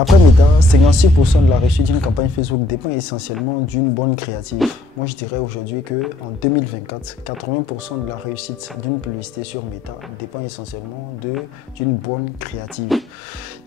Après Meta, 56% de la réussite d'une campagne Facebook dépend essentiellement d'une bonne créative. Moi, je dirais aujourd'hui qu'en 2024, 80% de la réussite d'une publicité sur Meta dépend essentiellement d'une bonne créative.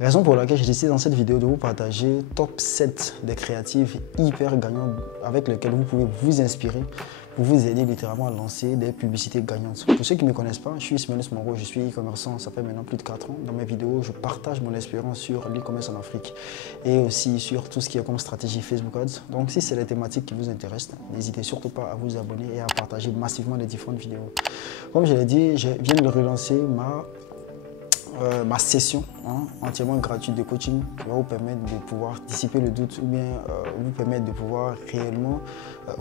Raison pour laquelle j'ai décidé dans cette vidéo de vous partager top 7 des créatives hyper gagnantes avec lesquelles vous pouvez vous inspirer pour vous aider littéralement à lancer des publicités gagnantes. Pour ceux qui ne me connaissent pas, je suis Ismaël Moro, je suis e-commerçant, ça fait maintenant plus de 4 ans. Dans mes vidéos, je partage mon expérience sur l'e-commerce en Afrique et aussi sur tout ce qui est comme stratégie Facebook Ads. Donc si c'est les thématiques qui vous intéressent, n'hésitez surtout pas à vous abonner et à partager massivement les différentes vidéos. Comme je l'ai dit, je viens de relancer ma session entièrement gratuite de coaching qui va vous permettre de pouvoir dissiper le doute ou bien vous permettre de pouvoir réellement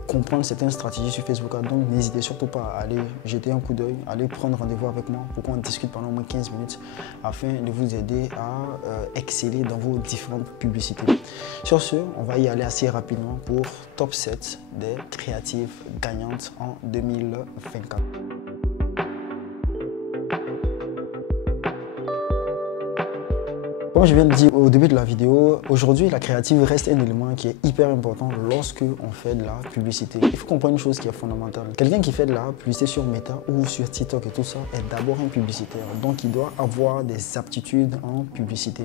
comprendre certaines stratégies sur Facebook. Donc n'hésitez surtout pas à aller jeter un coup d'œil, aller prendre rendez-vous avec moi pour qu'on discute pendant au moins 15 minutes afin de vous aider à exceller dans vos différentes publicités. Sur ce, on va y aller assez rapidement pour top 7 des créatives gagnantes en 2024. Comme je viens de dire au début de la vidéo, aujourd'hui la créative reste un élément qui est hyper important lorsque on fait de la publicité. Il faut comprendre une chose qui est fondamentale. Quelqu'un qui fait de la publicité sur Meta ou sur TikTok et tout ça est d'abord un publicitaire. Donc il doit avoir des aptitudes en publicité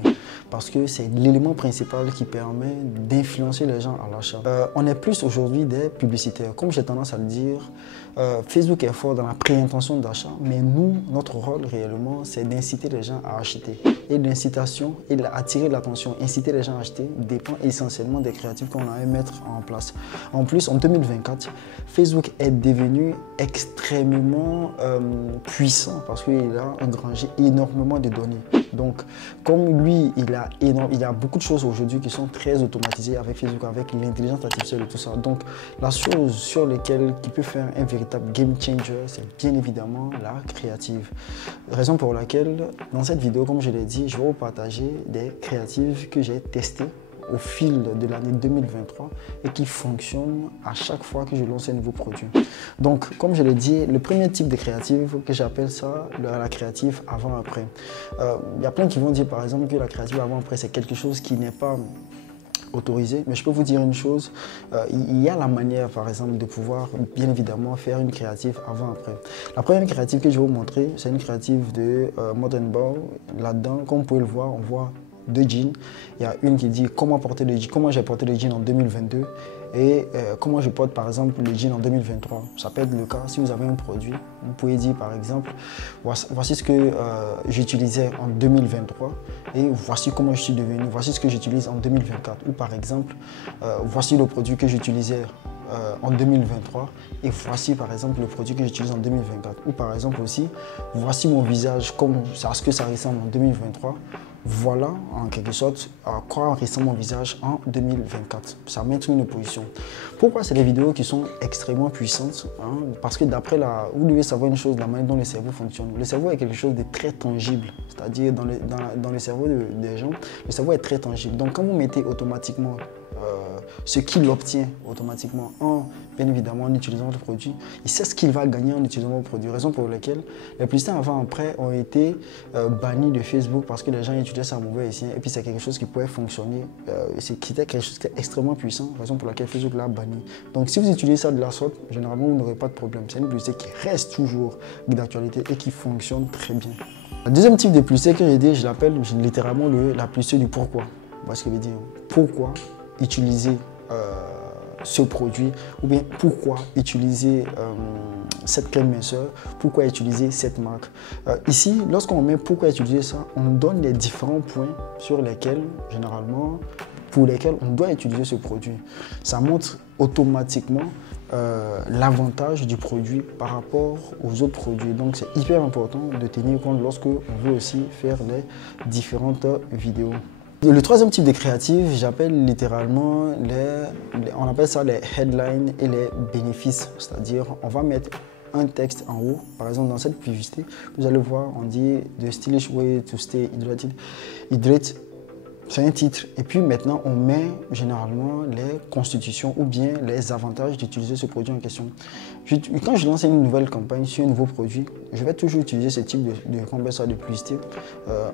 parce que c'est l'élément principal qui permet d'influencer les gens à l'achat. On est plus aujourd'hui des publicitaires. Comme j'ai tendance à le dire, Facebook est fort dans la préintention d'achat, mais nous, notre rôle réellement, c'est d'inciter les gens à acheter. Et l'incitation et attirer l'attention, inciter les gens à acheter dépend essentiellement des créatifs qu'on a à mettre en place. En plus, en 2024, Facebook est devenu extrêmement puissant parce qu'il a engrangé énormément de données. Donc, comme lui, il y a beaucoup de choses aujourd'hui qui sont très automatisées avec Facebook, avec l'intelligence artificielle et tout ça. Donc, la chose sur laquelle qui peut faire un véritable game changer, c'est bien évidemment la créative. Raison pour laquelle, dans cette vidéo, comme je l'ai dit, je vais vous partager des créatives que j'ai testées au fil de l'année 2023 et qui fonctionnent à chaque fois que je lance un nouveau produit. Donc, comme je l'ai dit, le premier type de créative que j'appelle ça la créative avant-après. Il y a plein qui vont dire par exemple que la créative avant-après c'est quelque chose qui n'est pas autorisé, mais je peux vous dire une chose, il y a la manière par exemple de pouvoir bien évidemment faire une créative avant-après. La première créative que je vais vous montrer, c'est une créative de Modern Ball. Là-dedans, comme vous pouvez le voir, on voit deux jeans. Il y a une qui dit comment j'ai porté le jean en 2022 et comment je porte par exemple le jean en 2023. Ça peut être le cas si vous avez un produit. Vous pouvez dire par exemple, voici ce que j'utilisais en 2023 et voici comment je suis devenu, voici ce que j'utilise en 2024. Ou par exemple, voici le produit que j'utilisais en 2023 et voici par exemple le produit que j'utilise en 2024. Ou par exemple aussi, voici mon visage comme à ce que ça ressemble en 2023. Voilà en quelque sorte à quoi ressemble mon visage en 2024. Ça met une position. Pourquoi c'est des vidéos qui sont extrêmement puissantes parce que d'après vous devez savoir une chose, la manière dont le cerveau fonctionne. Le cerveau est quelque chose de très tangible, c'est-à-dire dans le cerveau des gens, le cerveau est très tangible. Donc quand vous mettez automatiquement ce qu'il obtient automatiquement bien évidemment en utilisant votre produit, il sait ce qu'il va gagner en utilisant votre produit. Raison pour laquelle les publicités avant-après ont été bannis de Facebook parce que les gens utilisaient ça à mauvais escient et puis c'est quelque chose qui pouvait fonctionner, c'était quelque chose qui était extrêmement puissant, raison pour laquelle Facebook l'a banni. Donc si vous utilisez ça de la sorte, généralement vous n'aurez pas de problème. C'est une publicité qui reste toujours d'actualité et qui fonctionne très bien. Le deuxième type de publicité que j'ai dit, je l'appelle littéralement la publicité du pourquoi. Vous voyez ce que je veux dire? Pourquoi utiliser ce produit ou bien pourquoi utiliser cette crème minceur, pourquoi utiliser cette marque. Ici, lorsqu'on met pourquoi utiliser ça, on donne les différents points sur lesquels, généralement, pour lesquels on doit utiliser ce produit. Ça montre automatiquement l'avantage du produit par rapport aux autres produits. Donc, c'est hyper important de tenir compte lorsque on veut aussi faire les différentes vidéos. Le troisième type de créative, j'appelle littéralement on appelle ça les headlines et les bénéfices. C'est-à-dire, on va mettre un texte en haut. Par exemple, dans cette publicité, vous allez voir, on dit « The stylish way to stay hydrated C'est un titre. Et puis maintenant, on met généralement les constitutions ou bien les avantages d'utiliser ce produit en question. Quand je lance une nouvelle campagne sur un nouveau produit, je vais toujours utiliser ce type de publicité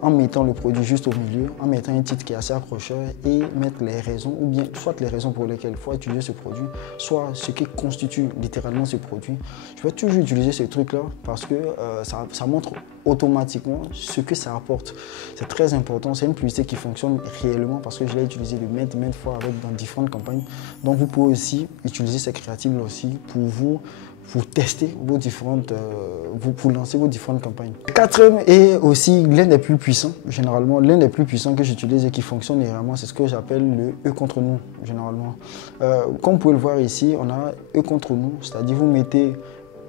en mettant le produit juste au milieu, en mettant un titre qui est assez accrocheur et mettre les raisons, ou bien soit les raisons pour lesquelles il faut utiliser ce produit, soit ce qui constitue littéralement ce produit. Je vais toujours utiliser ces trucs-là parce que ça montre automatiquement ce que ça apporte. C'est très important. C'est une publicité qui fonctionne réellement parce que je l'ai utilisé de maintes fois dans différentes campagnes. Donc vous pouvez aussi utiliser ces créatives-là aussi pour tester vos pour lancer vos différentes campagnes. Le quatrième est aussi l'un des plus puissants, généralement. L'un des plus puissants que j'utilise et qui fonctionne réellement, c'est ce que j'appelle le eux contre nous, généralement. Comme vous pouvez le voir ici, on a eux contre nous, c'est-à-dire vous mettez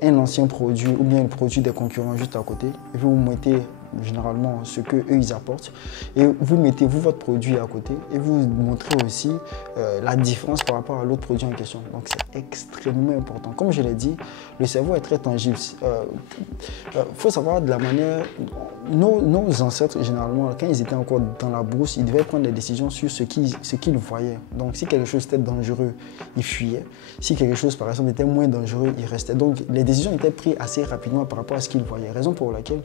un ancien produit ou bien le produit des concurrents juste à côté et vous mettez généralement ce que eux ils apportent et vous mettez votre produit à côté et vous montrez aussi la différence par rapport à l'autre produit en question. Donc c'est extrêmement important. Comme je l'ai dit, le cerveau est très tangible. Faut savoir de la manière, nos ancêtres généralement quand ils étaient encore dans la brousse, ils devaient prendre des décisions sur ce qu'ils voyaient. Donc si quelque chose était dangereux, ils fuyaient. Si quelque chose par exemple était moins dangereux, ils restaient. Donc les décisions étaient prises assez rapidement par rapport à ce qu'ils voyaient. Raison pour laquelle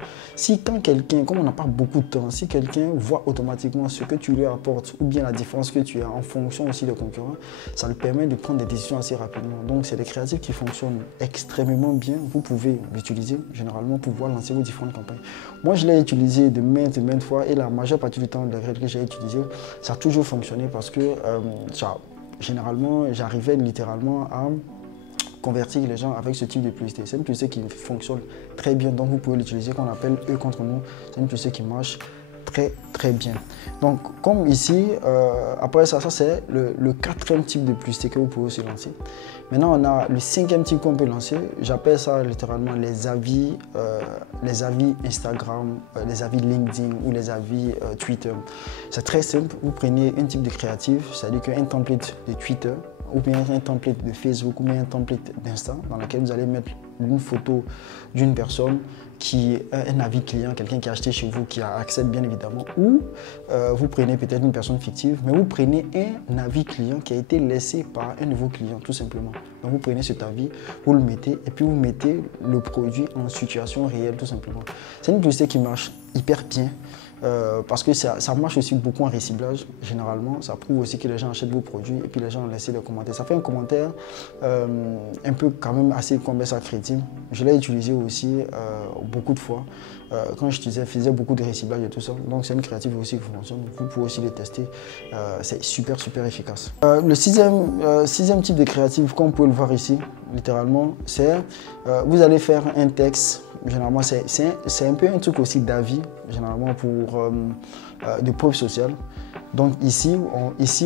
comme on n'a pas beaucoup de temps, si quelqu'un voit automatiquement ce que tu lui apportes ou bien la différence que tu as en fonction aussi des concurrents, ça lui permet de prendre des décisions assez rapidement. Donc c'est des créatifs qui fonctionnent extrêmement bien. Vous pouvez l'utiliser généralement pour pouvoir lancer vos différentes campagnes. Moi je l'ai utilisé de maintes fois et la majeure partie du temps que j'ai utilisé, ça a toujours fonctionné parce que généralement j'arrivais littéralement à convertir les gens avec ce type de publicité. C'est une publicité qui fonctionne très bien, donc vous pouvez l'utiliser, qu'on appelle eux contre nous. C'est une publicité qui marche très bien. Donc comme ici, après ça c'est le quatrième type de publicité que vous pouvez aussi lancer. Maintenant on a le cinquième type qu'on peut lancer, j'appelle ça littéralement les avis Instagram, les avis LinkedIn ou les avis Twitter. C'est très simple, vous prenez un type de créative, c'est-à-dire qu'un template de Twitter ou bien un template de Facebook ou bien un template d'Insta dans lequel vous allez mettre une photo d'une personne qui est un avis client, quelqu'un qui a acheté chez vous, qui accepte bien évidemment, ou vous prenez peut-être une personne fictive, mais vous prenez un avis client qui a été laissé par un nouveau client, tout simplement. Donc vous prenez cet avis, vous le mettez et puis vous mettez le produit en situation réelle, tout simplement. C'est une publicité qui marche hyper bien. Parce que ça marche aussi beaucoup en réciblage, généralement. Ça prouve aussi que les gens achètent vos produits et puis les gens ont laissé des commentaires. Ça fait un commentaire un peu quand même assez comme ça crédible. Je l'ai utilisé aussi beaucoup de fois quand je faisais beaucoup de réciblage et tout ça. Donc c'est une créative aussi qui fonctionne. Vous pouvez aussi le tester. C'est super efficace. Le sixième type de créative, comme vous pouvez le voir ici, littéralement, c'est vous allez faire un texte. Généralement, c'est un peu un truc aussi d'avis, généralement pour de preuve sociale. Donc ici,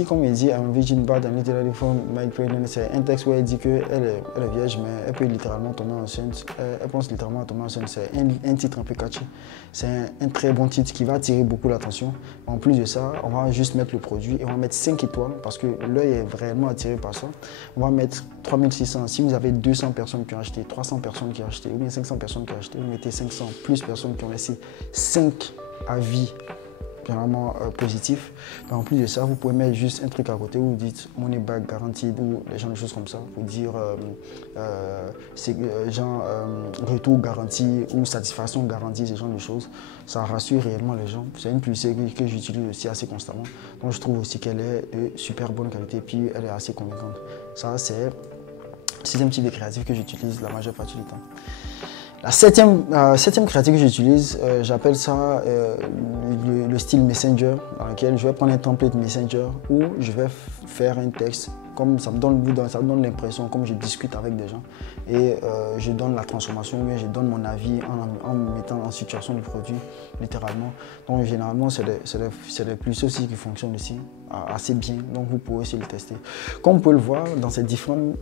comme il dit, I'm virgin but I'm literally from my pregnant, c'est un texte où elle dit qu'elle est vierge, mais elle peut littéralement tomber enceinte. Elle pense littéralement à tomber enceinte. C'est un titre un peu catchy. C'est un très bon titre qui va attirer beaucoup l'attention. En plus de ça, on va juste mettre le produit et on va mettre 5 étoiles parce que l'œil est vraiment attiré par ça. On va mettre 3600. Si vous avez 200 personnes qui ont acheté, 300 personnes qui ont acheté, ou bien 500 personnes qui ont acheté, vous mettez 500 plus personnes qui ont laissé 5 avis généralement positif. En plus de ça, vous pouvez mettre juste un truc à côté où vous dites money back guaranteed ou des choses comme ça pour dire retour garanti ou satisfaction garantie, ce genre de choses. Ça rassure réellement les gens. C'est une publicité que j'utilise aussi assez constamment. Donc je trouve aussi qu'elle est de super bonne qualité et puis elle est assez convaincante. Ça c'est le sixième type de créatif que j'utilise la majeure partie du temps. La septième créative que j'utilise, j'appelle ça le style Messenger, dans lequel je vais prendre un template Messenger où je vais faire un texte, comme ça me donne l'impression, comme je discute avec des gens, et je donne la transformation, mais je donne mon avis en me mettant en situation du produit, littéralement. Donc généralement, c'est les plus aussi qui fonctionnent ici assez bien, donc vous pouvez aussi le tester. Comme vous pouvez le voir, dans ces différentes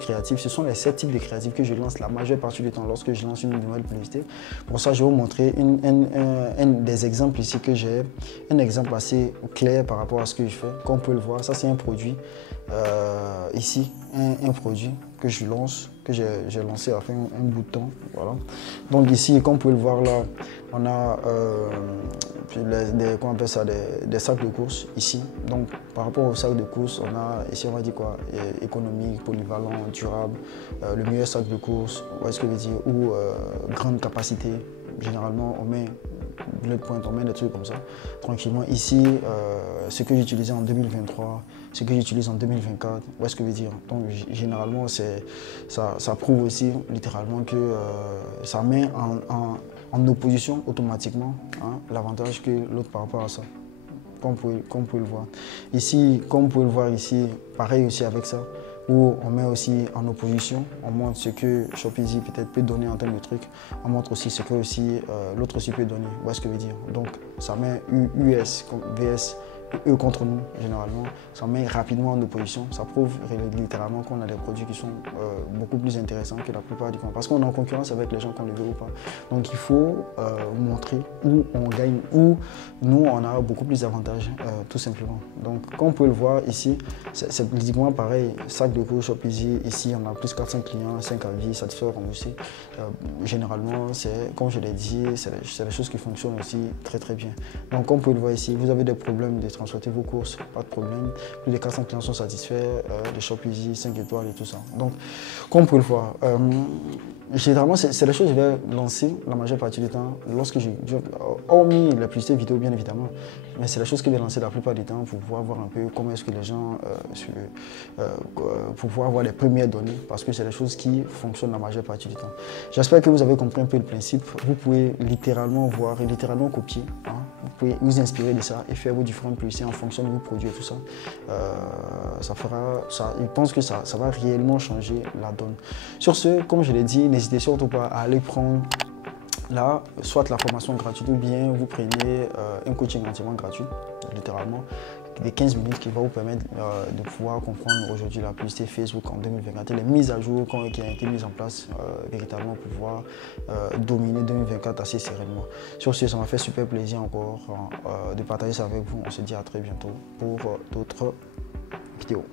créatives, ce sont les 7 types de créatives que je lance la majeure partie du temps lorsque je lance une nouvelle publicité. Pour ça, je vais vous montrer un des exemples ici que j'ai, un exemple assez clair par rapport à ce que je fais. Comme vous pouvez le voir, ça c'est un produit ici un produit que je lance, que j'ai lancé après un bout de temps. Voilà. Donc ici, comme vous pouvez le voir là, on a comment on appelle ça, des sacs de course ici. Donc par rapport aux sacs de course, on a ici on va dire quoi, économique, polyvalent, durable, le meilleur sac de course, ou est-ce que je veux dire, ou grande capacité. Généralement, on met bullet point, on met des trucs comme ça, tranquillement. Ici, ce que j'utilisais en 2023, ce que j'utilise en 2024, où est-ce que je veux dire. Donc, généralement, ça prouve aussi, littéralement, que ça met en opposition automatiquement l'avantage que l'autre par rapport à ça, comme vous pouvez le voir. Ici, comme vous pouvez le voir ici, pareil aussi avec ça, où on met aussi en opposition, on montre ce que ShopEasy peut-être peut donner en termes de trucs, on montre aussi ce que aussi l'autre aussi peut donner, vous voyez ce que je veux dire. Donc ça met US, VS et eux contre nous, généralement, ça met rapidement en opposition, ça prouve littéralement qu'on a des produits qui sont beaucoup plus intéressants que la plupart du temps, parce qu'on est en concurrence avec les gens qu'on le veut ou pas. Donc il faut montrer où on gagne, où nous on a beaucoup plus d'avantages, tout simplement. Donc comme vous pouvez le voir ici, c'est pratiquement pareil, sac de course, ShopEasy, ici on a plus 400 clients, 5 avis, satisfaits, remboursés. Généralement, comme je l'ai dit, c'est des choses qui fonctionnent aussi très très bien. Donc comme vous pouvez le voir ici, vous avez des problèmes de transporter vos courses, pas de problème. Plus de 400 clients sont satisfaits, de ShopEasy, 5 étoiles et tout ça. Donc, comme vous pouvez le voir, généralement, c'est les choses que je vais lancer la majeure partie du temps, lorsque hormis la publicité vidéo bien évidemment, mais c'est les choses que je vais lancer la plupart du temps pour pouvoir voir un peu comment est-ce que les gens, pour pouvoir avoir les premières données, parce que c'est les choses qui fonctionnent la majeure partie du temps. J'espère que vous avez compris un peu le principe. Vous pouvez littéralement voir et littéralement copier. Vous pouvez vous inspirer de ça et faire vos différentes publicités en fonction de vos produits et tout ça. Je pense que ça va réellement changer la donne. Sur ce, comme je l'ai dit, n'hésitez surtout pas à aller prendre là, soit la formation gratuite ou bien vous prenez un coaching entièrement gratuit, littéralement, des 15 minutes qui va vous permettre de pouvoir comprendre aujourd'hui la publicité Facebook en 2024 et les mises à jour qui ont été mises en place véritablement pour pouvoir dominer 2024 assez sereinement. Sur ce, ça m'a fait super plaisir encore de partager ça avec vous. On se dit à très bientôt pour d'autres vidéos.